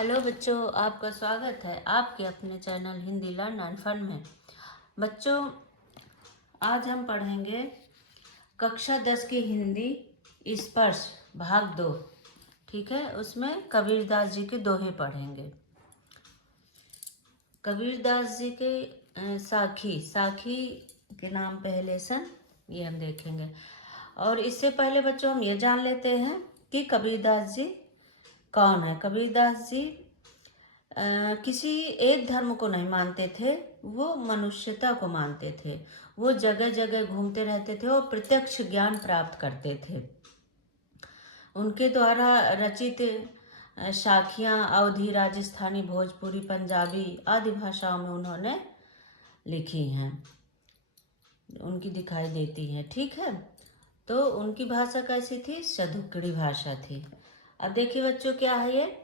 Hello बच्चों, आपका स्वागत है आपके अपने channel Hindi learn and fun में। बच्चों, आज हम पढ़ेंगे कक्षा 10 की हिंदी स्पर्श भाग 2। ठीक है, उसमें कबीरदास जी के दोहे पढ़ेंगे। कबीरदास जी के साखी साखी के नाम पहले सन ये हम देखेंगे। और इससे पहले बच्चों हम ये जान लेते हैं कि कबीरदास जी कौन है। कबीरदास जी किसी एक धर्म को नहीं मानते थे, वो मनुष्यता को मानते थे। वो जगह जगह घूमते रहते थे और प्रत्यक्ष ज्ञान प्राप्त करते थे। उनके द्वारा रचित साखियाँ अवधी, राजस्थानी, भोजपुरी, पंजाबी आदि भाषाओं में उन्होंने लिखी हैं, उनकी दिखाई देती हैं। ठीक है, तो उनकी भाषा कैसी थी? सधुकड़ी भाषा थी। अब देखिए बच्चों, क्या है ये?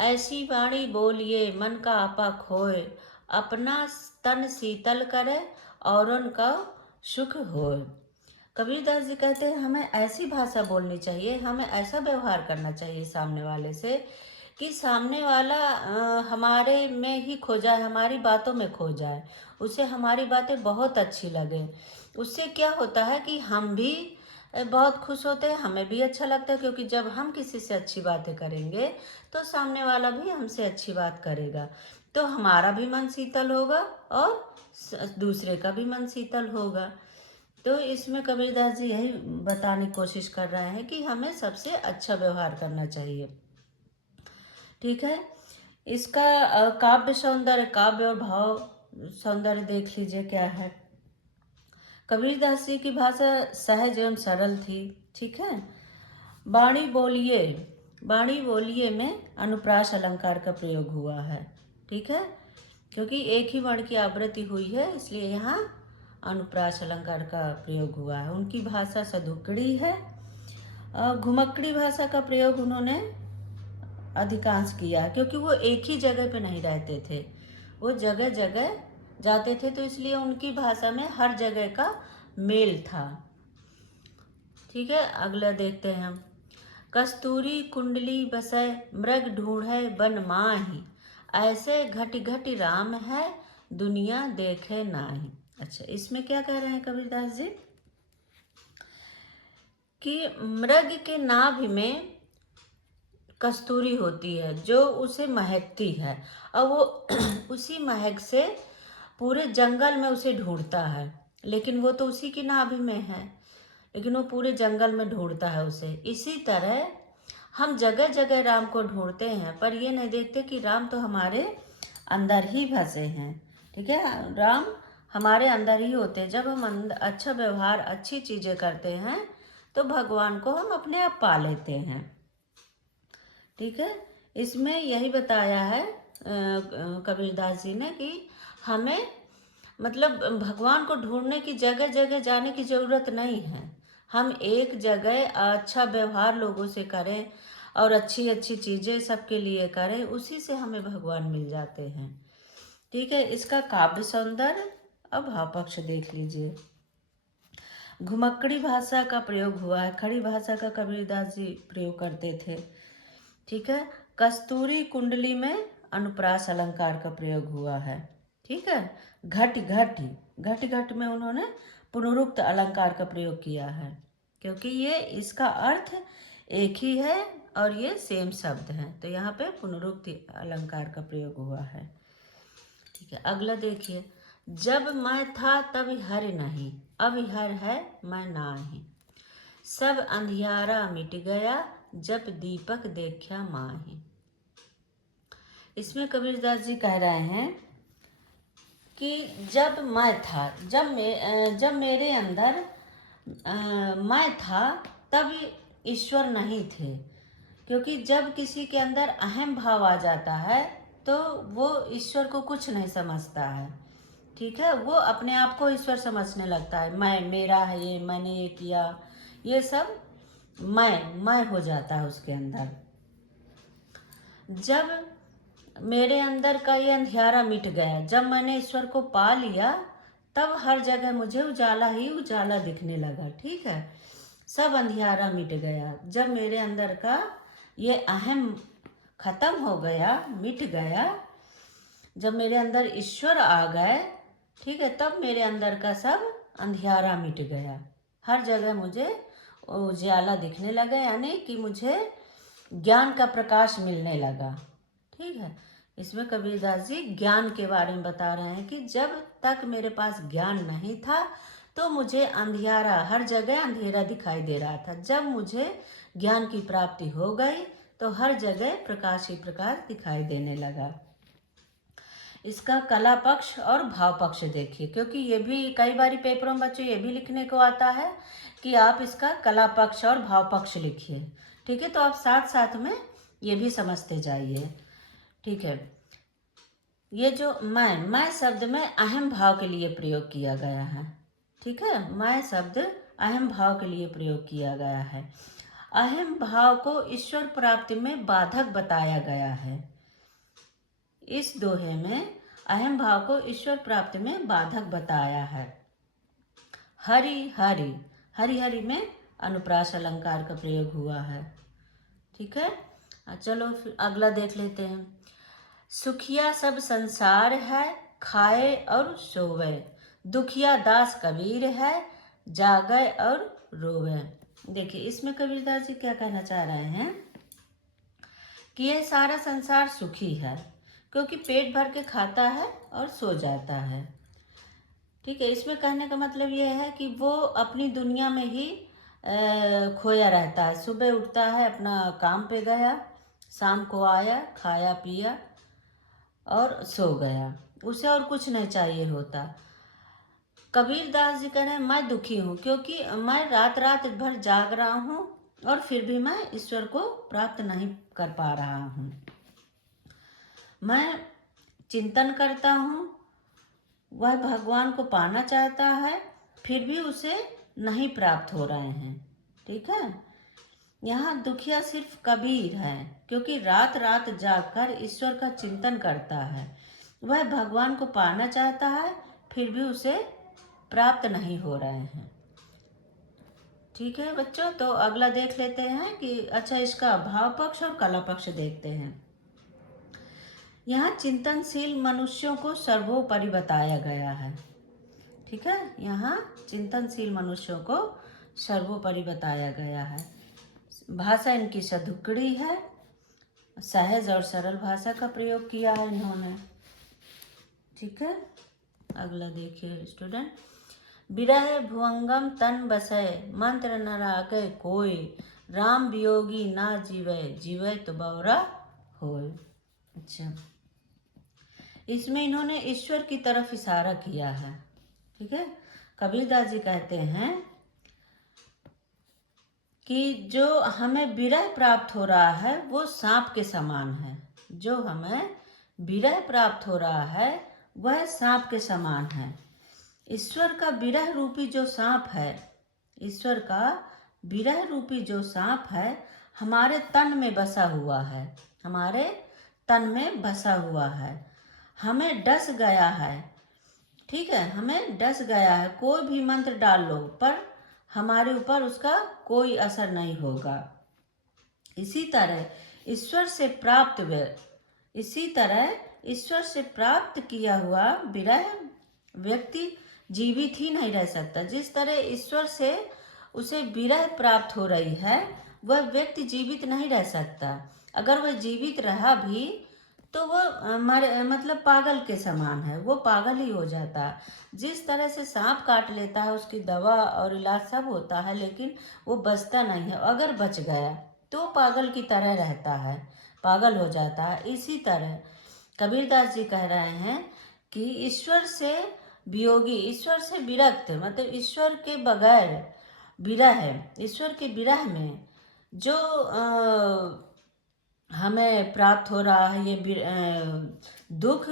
ऐसी वाणी बोलिए मन का आपा खोए, अपना तन शीतल करे औरन का सुख होए। कबीरदास जी कहते हैं हमें ऐसी भाषा बोलनी चाहिए, हमें ऐसा व्यवहार करना चाहिए सामने वाले से कि सामने वाला हमारे में ही खो जाए, हमारी बातों में खो जाए, उसे हमारी बातें बहुत अच्छी लगे। उससे क्या होता है कि हम भी बहुत खुश होते हैं, हमें भी अच्छा लगता है, क्योंकि जब हम किसी से अच्छी बातें करेंगे तो सामने वाला भी हमसे अच्छी बात करेगा, तो हमारा भी मन शीतल होगा और दूसरे का भी मन शीतल होगा। तो इसमें कबीरदास जी यही बताने की कोशिश कर रहे हैं कि हमें सबसे अच्छा व्यवहार करना चाहिए। ठीक है, इसका काव्य सौंदर्य, काव्य और भाव सौंदर्य देख लीजिए क्या है। कबीरदास जी की भाषा सहज एवं सरल थी। ठीक है, वाणी बोलिए, वाणी बोलिए में अनुप्रास अलंकार का प्रयोग हुआ है। ठीक है, क्योंकि एक ही वर्ण की आवृत्ति हुई है, इसलिए यहाँ अनुप्रास अलंकार का प्रयोग हुआ है। उनकी भाषा सधुकड़ी है। घुमक्कड़ी भाषा का प्रयोग उन्होंने अधिकांश किया है, क्योंकि वो एक ही जगह पे नहीं रहते थे, वो जगह जगह जाते थे, तो इसलिए उनकी भाषा में हर जगह का मेल था। ठीक है, अगला देखते हैं हम। कस्तूरी कुंडली बसै मृग ढूंढे बन माही, ऐसे घटी घटी राम है दुनिया देखे नाही। अच्छा, इसमें क्या कह रहे हैं कबीरदास जी कि मृग के नाभि में कस्तूरी होती है जो उसे महकती है, और वो उसी महक से पूरे जंगल में उसे ढूंढता है, लेकिन वो तो उसी की नाभि में है, लेकिन वो पूरे जंगल में ढूंढता है उसे। इसी तरह हम जगह जगह राम को ढूंढते हैं, पर ये नहीं देखते कि राम तो हमारे अंदर ही बसे हैं। ठीक है, राम हमारे अंदर ही होते हैं। जब हम अच्छा व्यवहार, अच्छी चीज़ें करते हैं तो भगवान को हम अपने आप पा लेते हैं। ठीक है, इसमें यही बताया है कबीरदास जी ने कि हमें मतलब भगवान को ढूंढने की जगह जगह जाने की ज़रूरत नहीं है। हम एक जगह अच्छा व्यवहार लोगों से करें और अच्छी अच्छी चीज़ें सबके लिए करें, उसी से हमें भगवान मिल जाते हैं। ठीक है, इसका काव्य सौंदर्य अब भाव पक्ष देख लीजिए। घुमक्कड़ी भाषा का प्रयोग हुआ है, खड़ी भाषा का कबीरदास जी प्रयोग करते थे। ठीक है, कस्तूरी कुंडली में अनुप्रास अलंकार का प्रयोग हुआ है। ठीक है, घट घटी घट घट में उन्होंने पुनरुक्त अलंकार का प्रयोग किया है, क्योंकि ये इसका अर्थ एक ही है और ये सेम शब्द हैं, तो यहाँ पे पुनरुक्त अलंकार का प्रयोग हुआ है। ठीक है, अगला देखिए। जब मैं था तब हर नहीं, अब हर है मैं नाही, सब अंधियारा मिट गया जब दीपक देखा माही। इसमें कबीरदास जी कह रहे हैं कि जब मैं था, जब मेरे अंदर मैं था, तब ईश्वर नहीं थे, क्योंकि जब किसी के अंदर अहम भाव आ जाता है तो वो ईश्वर को कुछ नहीं समझता है। ठीक है, वो अपने आप को ईश्वर समझने लगता है, मैं, मेरा है ये, मैंने ये किया, ये सब मैं हो जाता है उसके अंदर। जब मेरे अंदर का ये अंधियारा मिट गया, जब मैंने ईश्वर को पा लिया, तब हर जगह मुझे उजाला ही उजाला दिखने लगा। ठीक है, सब अंधियारा मिट गया जब मेरे अंदर का ये अहम खत्म हो गया, मिट गया, जब मेरे अंदर ईश्वर आ गए, ठीक है, तब मेरे अंदर का सब अंधियारा मिट गया। हर जगह मुझे उजाला दिखने लगा, यानी कि मुझे ज्ञान का प्रकाश मिलने लगा। ठीक है, इसमें कबीरदास जी ज्ञान के बारे में बता रहे हैं कि जब तक मेरे पास ज्ञान नहीं था तो मुझे अंधियारा, हर जगह अंधेरा दिखाई दे रहा था। जब मुझे ज्ञान की प्राप्ति हो गई तो हर जगह प्रकाश ही प्रकाश दिखाई देने लगा। इसका कला पक्ष और भाव पक्ष देखिए, क्योंकि ये भी कई बार पेपरों में बच्चों ये भी लिखने को आता है कि आप इसका कला पक्ष और भाव पक्ष लिखिए। ठीक है, तो आप साथ साथ में ये भी समझते जाइए। ठीक है, ये जो मैं शब्द में अहम भाव के लिए प्रयोग किया गया है। ठीक है, मैं शब्द अहम भाव के लिए प्रयोग किया गया है। अहम भाव को ईश्वर प्राप्ति में बाधक बताया गया है। इस दोहे में अहम भाव को ईश्वर प्राप्ति में बाधक बताया है। हरि हरि, हरि हरि में अनुप्रास अलंकार का प्रयोग हुआ है। ठीक है, चलो फिर अगला देख लेते हैं। सुखिया सब संसार है, खाए और सोवे, दुखिया दास कबीर है, जागे और रोवे। देखिए, इसमें कबीरदास जी क्या कहना चाह रहे हैं कि यह सारा संसार सुखी है क्योंकि पेट भर के खाता है और सो जाता है। ठीक है, इसमें कहने का मतलब यह है कि वो अपनी दुनिया में ही खोया रहता है। सुबह उठता है, अपना काम पे गया, शाम को आया, खाया पिया और सो गया, उसे और कुछ नहीं चाहिए होता। कबीरदास जी कह रहे हैं मैं दुखी हूँ क्योंकि मैं रात रात भर जाग रहा हूँ और फिर भी मैं ईश्वर को प्राप्त नहीं कर पा रहा हूँ। मैं चिंतन करता हूँ, वह भगवान को पाना चाहता है, फिर भी उसे नहीं प्राप्त हो रहे हैं। ठीक है, यहाँ दुखिया सिर्फ कबीर है क्योंकि रात रात जागकर ईश्वर का चिंतन करता है। वह भगवान को पाना चाहता है, फिर भी उसे प्राप्त नहीं हो रहे हैं। ठीक है बच्चों, तो अगला देख लेते हैं कि अच्छा इसका भाव पक्ष और कला पक्ष देखते हैं। यहाँ चिंतनशील मनुष्यों को सर्वोपरि बताया गया है। ठीक है, यहाँ चिंतनशील मनुष्यों को सर्वोपरि बताया गया है। भाषा इनकी सधुकड़ी है, सहज और सरल भाषा का प्रयोग किया है इन्होंने। ठीक है, अगला देखिए स्टूडेंट। बिरह भुवंगम तन बसै, मंत्र न रागे कोय, राम वियोगी ना जीवै, जीवै तो बौरा होय। अच्छा, इसमें इन्होंने ईश्वर की तरफ इशारा किया है। ठीक है, कबीरदास जी कहते हैं कि जो हमें विरह प्राप्त हो रहा है वो सांप के समान है। जो हमें विरह प्राप्त हो रहा है वह सांप के समान है। ईश्वर का विरह रूपी जो सांप है, ईश्वर का विरह रूपी जो सांप है हमारे तन में बसा हुआ है, हमारे तन में बसा हुआ है, हमें डस गया है। ठीक है, हमें डस गया है। कोई भी मंत्र डाल लो पर हमारे ऊपर उसका कोई असर नहीं होगा। इसी तरह ईश्वर से प्राप्त किया हुआ विरह व्यक्ति जीवित ही नहीं रह सकता। जिस तरह ईश्वर से उसे विरह प्राप्त हो रही है वह व्यक्ति जीवित नहीं रह सकता। अगर वह जीवित रहा भी तो वह मतलब पागल के समान है, वो पागल ही हो जाता है। जिस तरह से सांप काट लेता है उसकी दवा और इलाज सब होता है लेकिन वो बचता नहीं है, अगर बच गया तो पागल की तरह रहता है, पागल हो जाता है। इसी तरह कबीरदास जी कह रहे हैं कि ईश्वर से वियोगी, ईश्वर से विरक्त, मतलब ईश्वर के बगैर विरह है, ईश्वर के विरह में जो हमें प्राप्त हो रहा है ये दुख,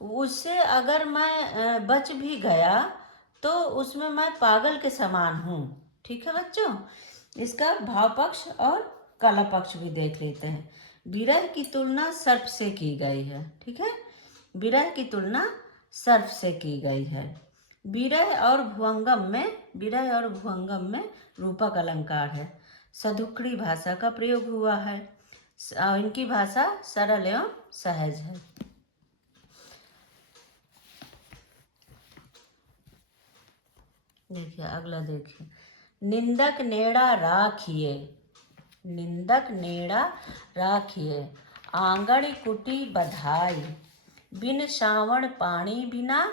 उससे अगर मैं बच भी गया तो उसमें मैं पागल के समान हूँ। ठीक है बच्चों, इसका भाव पक्ष और कला पक्ष भी देख लेते हैं। विरह की तुलना सर्प से की गई है। ठीक है, विरह की तुलना सर्प से की गई है। विरह और भुवंगम में रूपक अलंकार है, सधुकड़ी भाषा का प्रयोग हुआ है। इनकी भाषा सरल एवं सहज है। देखिए अगला, देखिए निंदक नेड़ा राखिए, निंदक नेड़ा राखिए, आंगन कुटी बधाई, बिन श्रावण पानी बिना,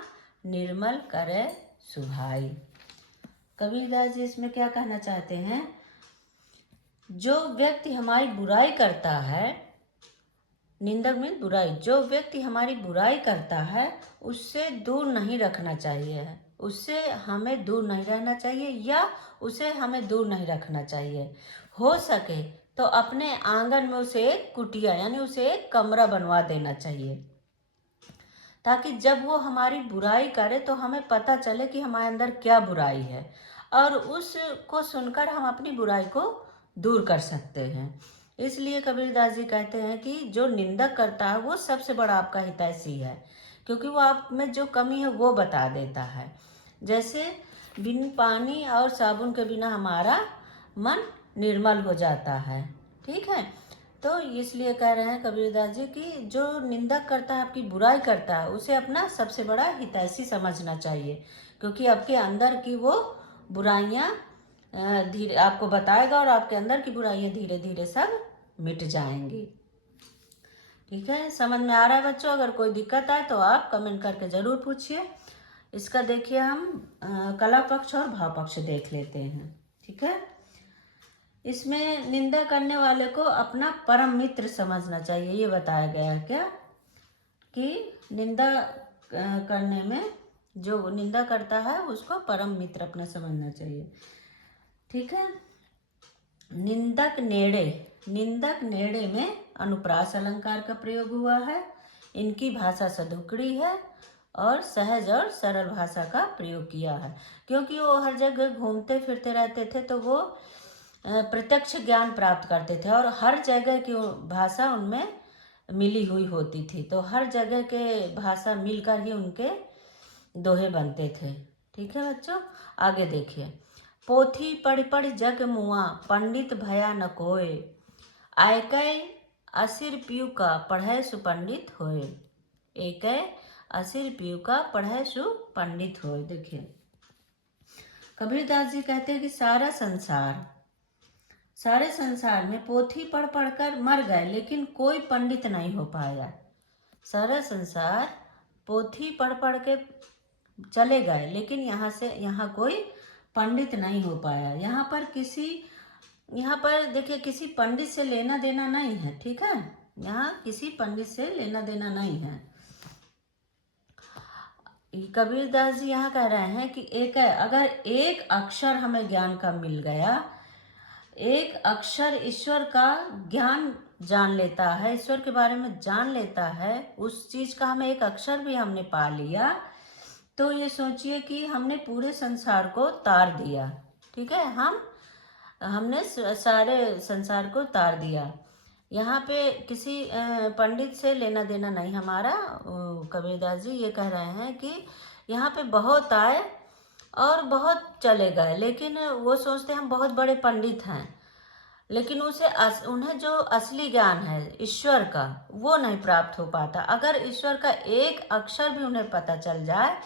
निर्मल करे सुभाई। कबीरदास जी इसमें क्या कहना चाहते हैं, जो व्यक्ति हमारी बुराई करता है, निंदक में बुराई, जो व्यक्ति हमारी बुराई करता है उससे दूर नहीं रखना चाहिए, उससे हमें दूर नहीं रहना चाहिए या उसे हमें दूर नहीं रखना चाहिए। हो सके तो अपने आंगन में उसे एक कुटिया यानी उसे एक कमरा बनवा देना चाहिए, ताकि जब वो हमारी बुराई करे तो हमें पता चले कि हमारे अंदर क्या बुराई है और उसको सुनकर हम अपनी बुराई को दूर कर सकते हैं। इसलिए कबीरदास जी कहते हैं कि जो निंदक करता है वो सबसे बड़ा आपका हितैषी है, क्योंकि वो आप में जो कमी है वो बता देता है। जैसे बिन पानी और साबुन के बिना हमारा मन निर्मल हो जाता है, ठीक है। तो इसलिए कह रहे हैं कबीरदास जी कि जो निंदक करता है, आपकी बुराई करता है, उसे अपना सबसे बड़ा हितैषी समझना चाहिए, क्योंकि आपके अंदर की वो बुराइयां धीरे आपको बताएगा और आपके अंदर की बुराइयां धीरे धीरे सब मिट जाएंगी। ठीक है, समझ में आ रहा है बच्चों? अगर कोई दिक्कत आए तो आप कमेंट करके ज़रूर पूछिए। इसका देखिए हम कला पक्ष और भाव पक्ष देख लेते हैं। ठीक है, इसमें निंदा करने वाले को अपना परम मित्र समझना चाहिए। ये बताया गया है क्या कि निंदा करने में जो निंदा करता है उसको परम मित्र अपना समझना चाहिए। ठीक है, निंदक नेड़े, निंदक नेड़े में अनुप्रास अलंकार का प्रयोग हुआ है। इनकी भाषा सदुकड़ी है और सहज और सरल भाषा का प्रयोग किया है, क्योंकि वो हर जगह घूमते फिरते रहते थे तो वो प्रत्यक्ष ज्ञान प्राप्त करते थे और हर जगह की भाषा उनमें मिली हुई होती थी, तो हर जगह के भाषा मिलकर ही उनके दोहे बनते थे। ठीक है बच्चों, आगे देखिए। पोथी पढ़ पढ़ जग मुआ, पंडित भया न कोय, आयकै असिर पीयू का पढ़ै सुपंडित होय, एक असिर पीयू का पढ़ै सुपंडित होय। देखिए कबीरदास जी कहते हैं कि सारे संसार में पोथी पढ़ पढ़कर मर गए लेकिन कोई पंडित नहीं हो पाया। सारा संसार पोथी पढ़ पढ़ के चले गए लेकिन यहाँ कोई पंडित नहीं हो पाया। यहाँ पर देखिए किसी पंडित से लेना देना नहीं है। ठीक है, यहाँ किसी पंडित से लेना देना नहीं है। कबीरदास जी यहाँ कह रहे हैं कि अगर एक अक्षर हमें ज्ञान का मिल गया, एक अक्षर ईश्वर का ज्ञान जान लेता है, ईश्वर के बारे में जान लेता है, उस चीज का हमें एक अक्षर भी हमने पा लिया, तो ये सोचिए कि हमने पूरे संसार को तार दिया। ठीक है, हमने सारे संसार को तार दिया। यहाँ पे किसी पंडित से लेना देना नहीं हमारा। कबीरदास जी ये कह रहे हैं कि यहाँ पे बहुत आए और बहुत चले गए, लेकिन वो सोचते हैं हम बहुत बड़े पंडित हैं, लेकिन उन्हें जो असली ज्ञान है ईश्वर का वो नहीं प्राप्त हो पाता। अगर ईश्वर का एक अक्षर भी उन्हें पता चल जाए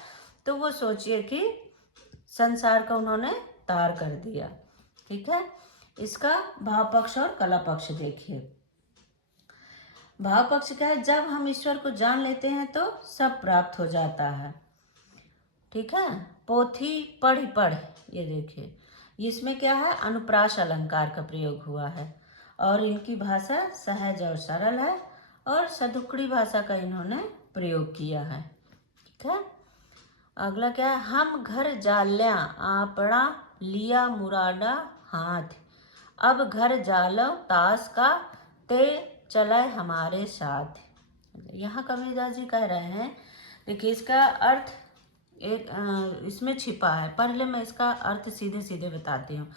तो वो सोचिए कि संसार का उन्होंने तार कर दिया। ठीक है, इसका भाव पक्ष और कला पक्ष देखिए। भाव पक्ष क्या है, जब हम ईश्वर को जान लेते हैं तो सब प्राप्त हो जाता है। ठीक है, पोथी पढ़ पढ़, ये देखिए इसमें क्या है, अनुप्रास अलंकार का प्रयोग हुआ है और इनकी भाषा सहज और सरल है और सदुकड़ी भाषा का इन्होंने प्रयोग किया है। ठीक है, अगला क्या है, हम घर जाल्या आपड़ा लिया मुरादा हाथ, अब घर जालो ताश का ते चले हमारे साथ। यहाँ कबीरदास जी कह रहे हैं, देखिए इसका अर्थ एक इसमें छिपा है। पहले मैं इसका अर्थ सीधे सीधे बताती हूँ।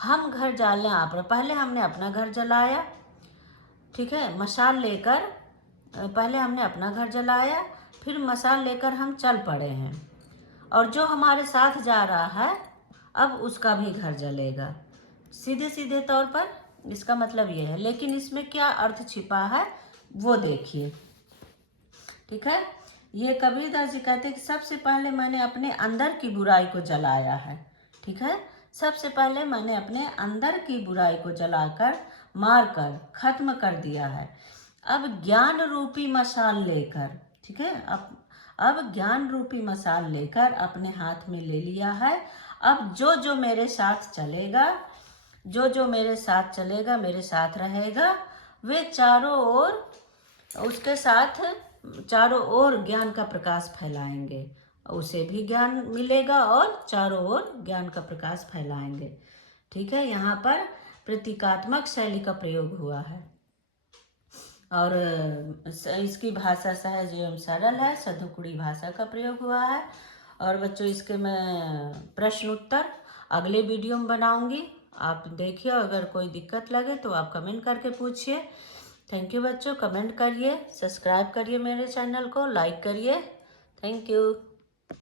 हम घर जाले आपड़ा, पहले हमने अपना घर जलाया। ठीक है, मशाल लेकर पहले हमने अपना घर जलाया, फिर मशाल लेकर हम चल पड़े हैं और जो हमारे साथ जा रहा है अब उसका भी घर जलेगा। सीधे सीधे तौर पर इसका मतलब ये है, लेकिन इसमें क्या अर्थ छिपा है वो देखिए। ठीक है, ये कबीरदास जी कहते हैं कि सबसे पहले मैंने अपने अंदर की बुराई को जलाया है। ठीक है, सबसे पहले मैंने अपने अंदर की बुराई को जलाकर मारकर खत्म कर दिया है। अब ज्ञान रूपी मशाल लेकर, ठीक है, अब ज्ञान रूपी मशाल लेकर अपने हाथ में ले लिया है। अब जो जो मेरे साथ चलेगा, जो जो मेरे साथ चलेगा, मेरे साथ रहेगा, वे चारों ओर उसके साथ चारों ओर ज्ञान का प्रकाश फैलाएंगे, उसे भी ज्ञान मिलेगा और चारों ओर ज्ञान का प्रकाश फैलाएंगे। ठीक है, यहाँ पर प्रतीकात्मक शैली का प्रयोग हुआ है और इसकी भाषा सहज एवं सरल है, सधुकुड़ी भाषा का प्रयोग हुआ है। और बच्चों इसके मैं प्रश्न उत्तर अगले वीडियो में बनाऊंगी, आप देखिए। अगर कोई दिक्कत लगे तो आप कमेंट करके पूछिए। थैंक यू बच्चों, कमेंट करिए, सब्सक्राइब करिए मेरे चैनल को, लाइक करिए। Thank you.